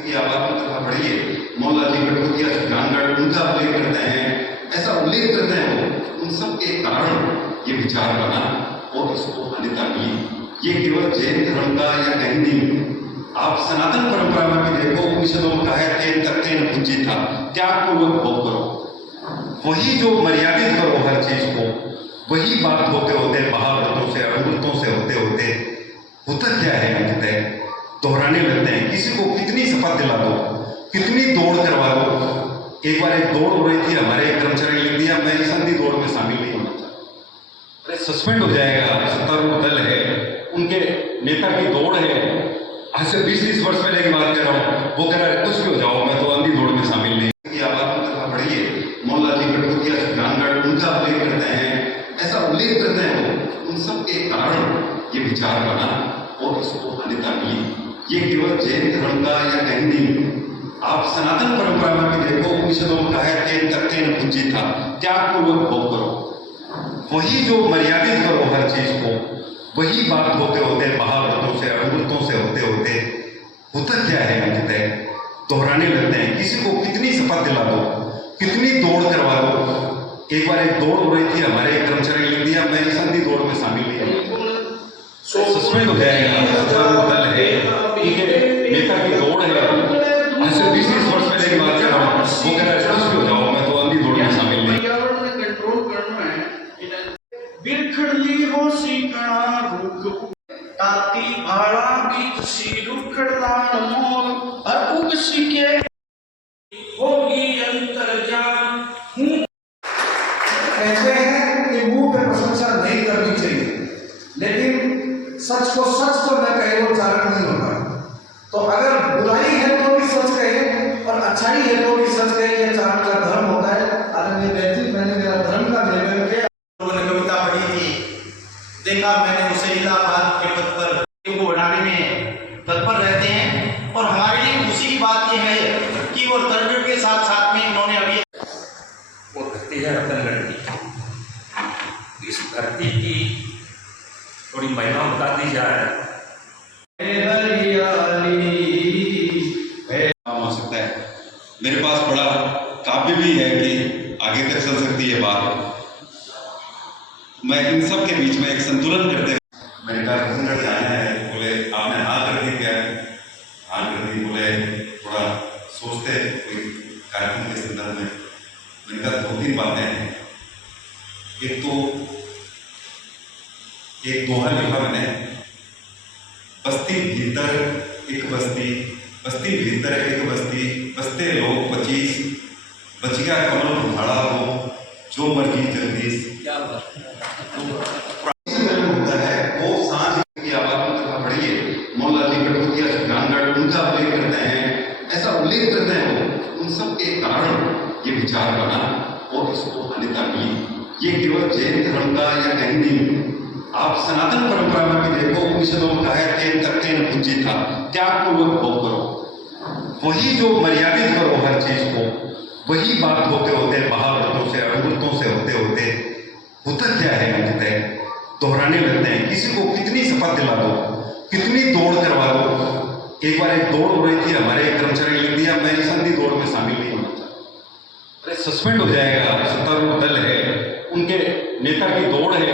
की आवाज में कथा पढ़िए, मौला जी कटपुतिया सुजानगढ़ उनका उल्लेख करते हैं, ऐसा उल्लेख करते हैं वो, उन सब के कारण ये विचार बना और इसको मान्यता मिली। ये केवल जैन धर्म का या कहीं नहीं, आप सनातन परंपरा में भी देखो, उपनिषदों में कहा है तेन तत्तेन भुंजी था, त्याग पूर्वक भोग करो, वही जो मर्यादित करो हर चीज को, वही बात होते होते महाव्रतों से अमृतों से होते होते होता क्या है अंततः दोहराने लगते हैं। किसी को कितनी शपथ दिला दो, कितनी दौड़ करवा दो। एक बार एक दौड़ हो रही थी, हमारे एक कर्मचारी ने लिख दिया मैं इस अंधी दौड़ में शामिल नहीं होना चाहता। अरे सस्पेंड हो जाएगा, सत्तारूढ़ दल है, उनके नेता की दौड़ है, आज से 20-30 वर्ष पहले की बात कर रहा हूँ। वो कह रहा है कुछ भी हो जाओ, मैं तो अंधी दौड़ में शामिल नहीं। की आवाज में कथा पढ़िए, मौला जी कटपुतिया सुजानगढ़ उनका उल्लेख करते हैं, ऐसा उल्लेख करते हैं वो, उन सब के कारण ये विचार बना और इसको मान्यता मिली। ये केवल जैन धर्म का या कहीं नहीं, आप सनातन परंपरा में भी देखो, उपनिषदों में कहा है तेन तत्तेन भुंजी था, त्याग पूर्वक भोग करो, वही जो मर्यादित करो हर चीज को, वही बात होते होते महाव्रतों से अमृतों से होते होते होता क्या है अंततः दोहराने लगते हैं। किसी को कितनी शपथ दिला दो, कितनी दौड़ करवा दो। एक बार एक दौड़ हो रही थी, हमारे एक कर्मचारी ने लिख दिया मैं इस अंधी दौड़ में शामिल नहीं हूँ, सस्पेंड हो जाएगा, सत्तारूढ़ दल है, उनके नेता की दौड़ है, आज से 20-30 वर्ष पहले की बात कर रहा हूँ। वो कह रहा है कुछ भी हो जाओ, मैं तो अंधी दौड़ में शामिल नहीं। पर्यावरण में कंट्रोल करना है। बिरखड़ली हो सीकणा रुख ताती भाड़ा बीच सी रुखड़लाण मोर हर उग सीके होगी अंतर्जाम। कहते हैं कि मुंह पे प्रशंसा नहीं करनी चाहिए, लेकिन सच को सच तो न कहे वो चारण नहीं होता। तो अगर बुराई है तो भी सच कहे और अच्छाई है तो भी सच कहे, ये चारण का धर्म होता है। आदरणीय बैठक मैंने मेरा धर्म का निवेदन किया। लोगों ने कविता पढ़ी थी, देखा मैंने उसे इलाहाबाद के पद पर को बढ़ाने में तत्पर रहते हैं। और हमारे लिए खुशी की बात यह है कि वो तर्क के साथ साथ में इन्होंने अभी वो धरती है रतनगढ़ की, इस धरती की थोड़ी महिमा बता दी जाए। हो सकता है मेरे पास बड़ा काव्य भी है कि आगे तक चल सकती है बात। मैं इन सब के बीच में एक संतुलन करते मैंने कहा रतनगढ़ जाना है, बोले आपने हाँ कर दी क्या? हाँ कर दी। बोले थोड़ा सोचते कोई कार्यक्रम के संदर्भ में। मैंने कहा 2-3 बातें हैं। एक तो एक दोहा लिखा मैंने, बस्ती भीतर एक बस्ती, बस्ती भीतर एक बस्ती, बसते लोग 25, बच गया कमल भाड़ा हो जो मर्जी जगदीश। क्या होता है वो सांझ की आवाज में कथा पढ़िए, मौला जी कटपुतिया सुजानगढ़ उनका उल्लेख करते हैं, ऐसा उल्लेख करते हैं वो, उन सब के कारण ये विचार बना और इसको मान्यता मिली। ये केवल जैन धर्म का या कहीं नहीं, आप सनातन परंपरा में भी देखो, उपनिषदों में कहा है तेन तत्तेन भुंजी था, त्याग पूर्वक भोग करो, वही जो मर्यादित करो हर चीज को, वही बात होते होते महाव्रतों से अमृतों से होते होते होता क्या है अंततः दोहराने लगते हैं। किसी को कितनी शपथ दिला दो, कितनी दौड़ करवा दो। एक बार एक दौड़ हो रही थी, हमारे एक कर्मचारी ने लिख दिया मैं इस अंधी दौड़ में शामिल नहीं होना चाहता। अरे सस्पेंड हो जाएगा, सत्तारूढ़ दल है, उनके नेता की दौड़ है,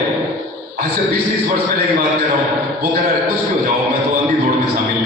आज से 20-30 वर्ष पहले की बात कर रहा हूँ। वो कह रहा है कुछ भी हो जाओ, मैं तो अंधी दौड़ में शामिल नहीं।